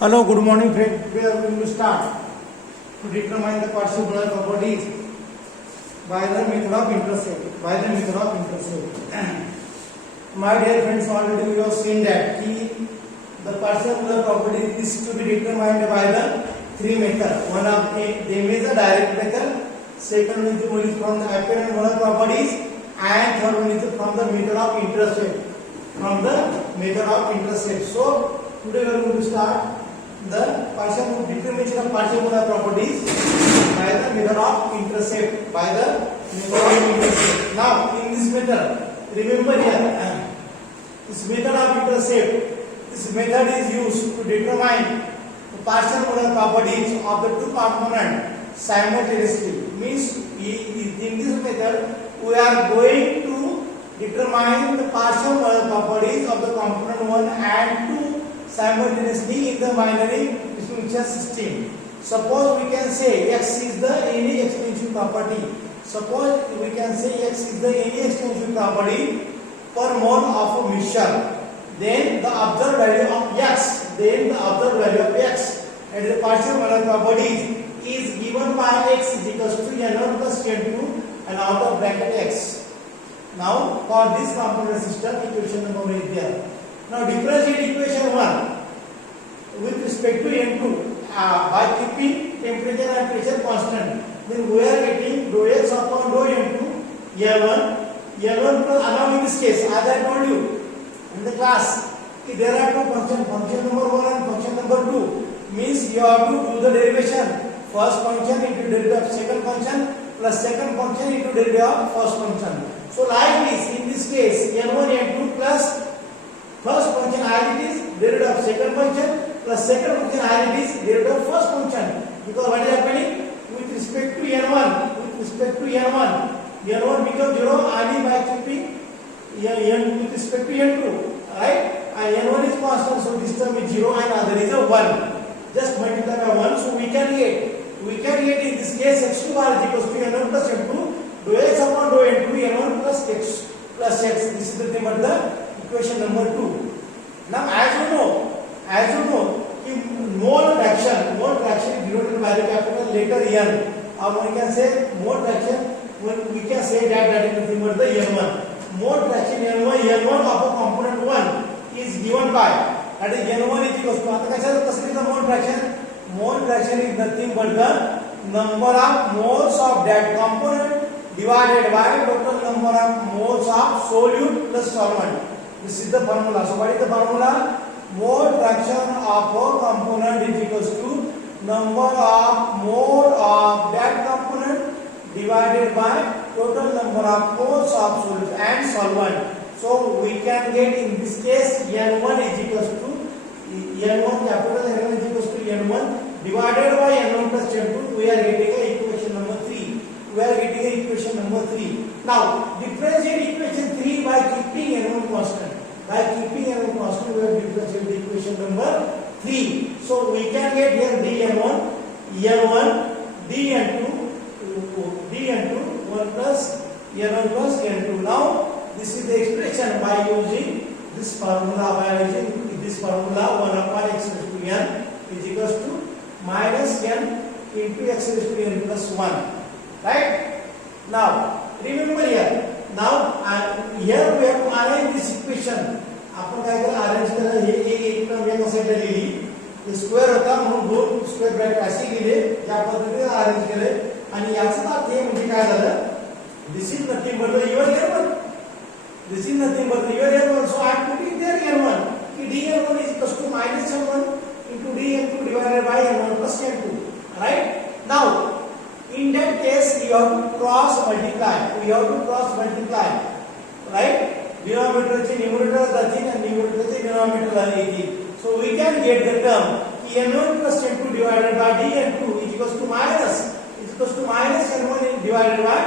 Hello, good morning friends. We are going to start to determine the partial polar properties by the method of intercept. My dear friends, already we have seen that the partial polar property is to be determined by the three methods. One of them is the direct method, second one is from the apparent polar properties, and third one is from the method of intercept. So today we are going to start the partial determination of partial polar properties by the method of intercept. Now in this method, remember here, this method of intercept, this method is used to determine the partial polar properties of the two components simultaneously. Means in this method we are going to determine the partial polar properties of the component 1 and 2 simultaneously in the binary differential system. Suppose we can say X is the any extension property. Per mole of a mixture. Then the observed value of X. And the partial polar properties is given by X is equals to N1 plus N2 and out of bracket X. Now for this component system, equation number 1 is there. Now differentiate equation 1 with respect to N2 by keeping temperature and pressure constant. Then we are getting rho X upon rho N2 L1 plus, now in this case, as I told you in the class, there are two functions, function number 1 and function number 2. Means you have to do the derivation. First function into derivative of second function plus second function into derivative of first function. So like this, in this case, N1 N2 plus first function as it is derivative of second function plus second function as it is derivative of first function. Because what is happening with respect to N1 becomes 0 only by keeping N with respect to N2, right? And N1 is constant, so this term is 0 and other is a 1. Just multiply by 1, so we can get in this case x2 bar is equals to N1 plus N2 rho X upon rho N2 N1 plus X. This is the thing about the equation number 2. Now as you know, mole fraction is denoted by the capital letter N. Or one can say mole fraction. We can say that is nothing but the N1. Mole fraction N1 of a component 1 is given by, that is N1 is equals to, आता कैसे the mole fraction? Mole fraction is nothing but the number of moles of that component divided by total number of moles of solute plus solvent. This is the formula. So what is the formula? Mole fraction of a component is equals to number of mole of that component divided by total number of moles of solute and solvent. So we can get in this case N1 is equals to N1 capital N1 is equals to N1 divided by N1 plus N2. We are getting a equation number 3. Now differentiate equation 3 by keeping N1 constant. We have differentiated the equation number 3. So we can get here dN1 dN2 1 plus N1 plus N2. Now this is the expression by using this formula. 1 upon x raised to n is equals to minus n into x raised to n plus 1. Right? Now remember here. Now here we have to arrange this equation. आपण काय करा arrange करा हे एक term एका साइडला लिहिली square होता म्हणून दोन स्क्वेअर ब्रॅकेट असे गेले या पद्धतीने अरेंज केले आणि याचा अर्थ हे म्हणजे काय झालं this is nothing but the your n1 so I am putting there n1 ki dn1 is equals to minus n1 into dn2 divided by n1 plus n2, right? Now in that case you have to cross multiply, right? Denominator चे numerator जातील and numerator चे denominator येतील. So we can get the term n1 plus n2 divided by dn2 is equals to minus n1 divided by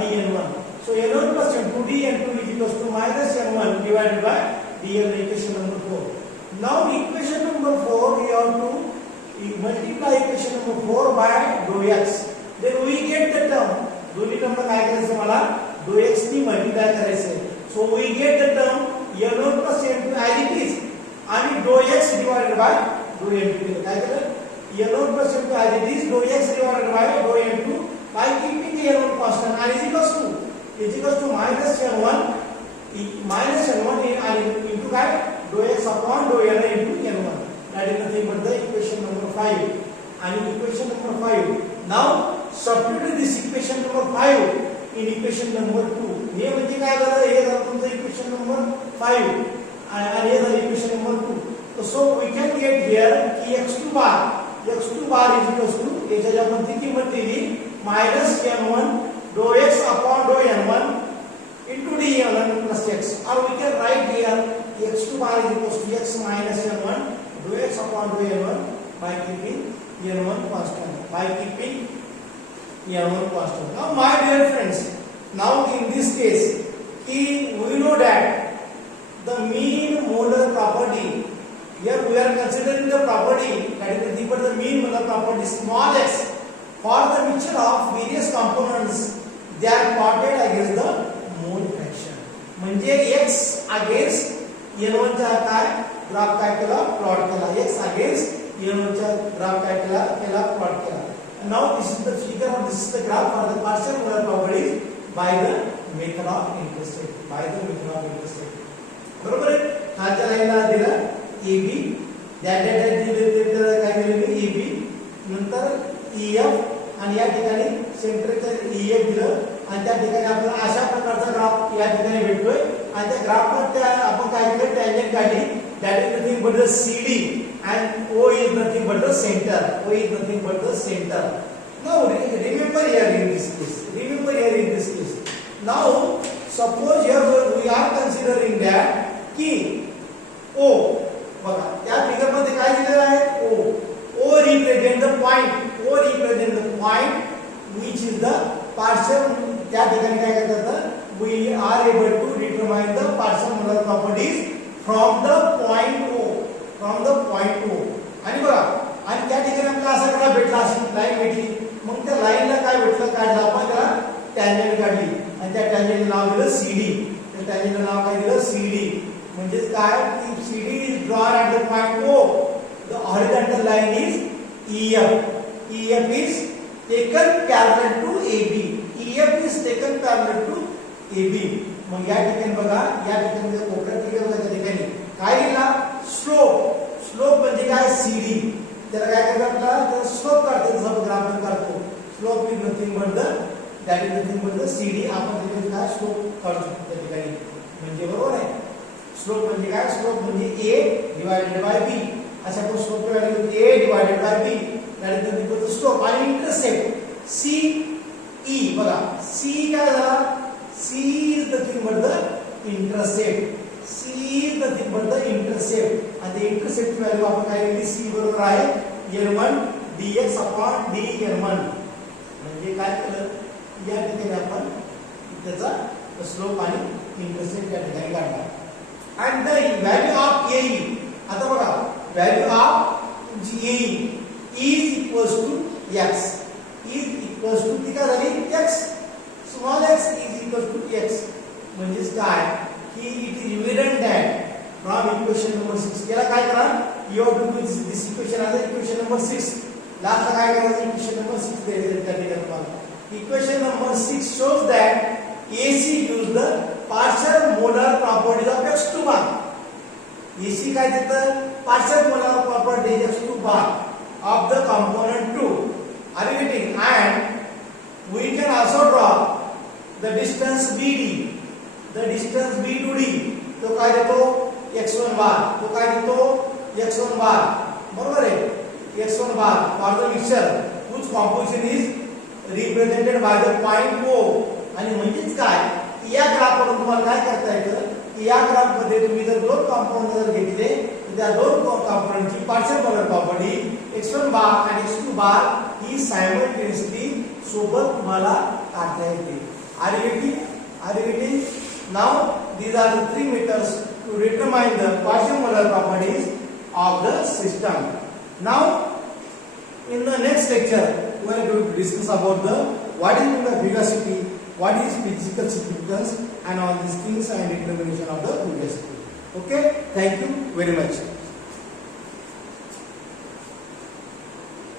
dn1. So n1 plus n2 dn2 is equals to minus n1 divided by dn, equation number 4. Now equation number 4 we have to multiply equation number 4 by rho x. Then we get the term. दोन्ही टर्मला काय करायचं मला rho x नी multiply करायचं. So we get the term n1 plus n2 as it is आणि dou x divided by dou n2 केलं. काय केलं? n1 plus n2 as it is, dou x divided by dou n2 by keeping the n1 constant and is equals to minus n1 and into काय? Dou x upon dou n into n1. That is nothing but the equation number 5. And equation number 5. Now substitute this equation number 5 in equation number 2. हे म्हणजे काय झालं? हे झालं तुमचं equation number 5 आणि हे झालं equation number 2. So we can get here की x2 bar is equals to याच्या ज्या आपण ती किंमत दिली minus n1 dou x upon dou n1 into dn1 plus x, or we can write here x2 bar is equals to x minus n1 dou x upon dou n1 by keeping n1 constant. Now my dear friends, now in this case we know that the mean molar property, here we are considering the property that is nothing but the mean molar property small x for the mixture of various components they are plotted against the mole fraction. म्हणजे x against n1 चा काय graph काय केला? Plot केला. x against n1 चा graph काय केला? Plot केला. Now this is the figure or this is the graph for the partial molar properties by the method of intercept. बरोबर आहे? खालच्या लाईनला दिलं AB, काय दिलं AB, नंतर EF आणि या ठिकाणी सेंटरचं EF दिलं आणि त्या ठिकाणी आपल्याला अशा प्रकारचा ग्राफ या ठिकाणी भेटतोय आणि त्या ग्राफवर आपण काय केलं? टँजंट काढली. That is nothing but the CD and O is nothing but the center. Now remember here in this case. Now suppose here we are considering that की O, बघा त्या फिगर मध्ये काय दिलेलं आहे? O represent the point which is the partial. त्या ठिकाणी काय करतात? We are able to determine the partial molar properties from the point O. आणि बघा आणि त्या ठिकाणी आपल्याला असा ग्राफ भेटला, अशी लाईन भेटली. मग त्या लाईनला काय भेटलं? काढलं आपण त्याला टँजंट काढली आणि त्या टँजंटचं नाव दिलं CD. त्या टँजंटचं नाव काय दिलं? CD. म्हणजे काय? की CD is drawn at the point O. The horizontal line is EF. EF is taken parallel to AB. मग या ठिकाणी बघा, या ठिकाणी कोपऱ्यात ठिकाणी काय दिला? स्लोप म्हणजे काय? CD. त्याला काय करतात? आपल्याला स्लोप काढतो, जसं ग्राफ काढतो. Slope is nothing but the CD. आपण तिथे काय स्लोप काढतो त्या ठिकाणी. म्हणजे बरोबर आहे? स्लोप म्हणजे काय? स्लोप म्हणजे A divided by B. अशा आपण slope value A divided by B. that is nothing but the slope. आणि इंटरसेप्ट CE, बघा C काय झाला? C is nothing but the intercept. आणि the intercept व्हॅल्यू आपण काय केली? C बरोबर आहे n1 dx upon dn1. म्हणजे काय केलं? या ठिकाणी आपण त्याचा स्लोप आणि इंटरसेप्ट या ठिकाणी काढला. and the value of AE, आता बघा value of AE is equals to x. ती काय झाली? x. small x is equals to x. म्हणजे काय की it is evident that from equation number 6 याला काय करा? you have to do this equation as equation number 6. Last काय करायचं? equation number 6 द्यायचं त्या ठिकाणी तुम्हाला. equation number 6 shows that AC gives the partial molar properties of x2 bar. AC काय देतं? partial molar properties x2 bar of the component 2. Are you getting? And we can also draw the distance BD. The distance B to D. तो काय देतो? x1 bar. तो काय देतो? x1 bar. बरोबर आहे? x1 bar for the mixture whose composition is represented by the point O. आणि म्हणजेच काय? या ग्राफवरून तुम्हाला काय करता येतं? की या ग्राफ मध्ये तुम्ही जर दोन कंपाऊंड जर घेतले तर त्या दोन कंपाऊंडची पार्शियल मोलर प्रॉपर्टी x1 बार आणि x2 बार ही सायमल्टेनियसली सोबत तुम्हाला काढता येते. Are you getting? Now these are the three methods to determine the partial molar properties of the system. Now in the next lecture we are going to discuss about the what is the viscosity, what is physical significance, and all these things and determination of the viscosity. Okay, thank you very much.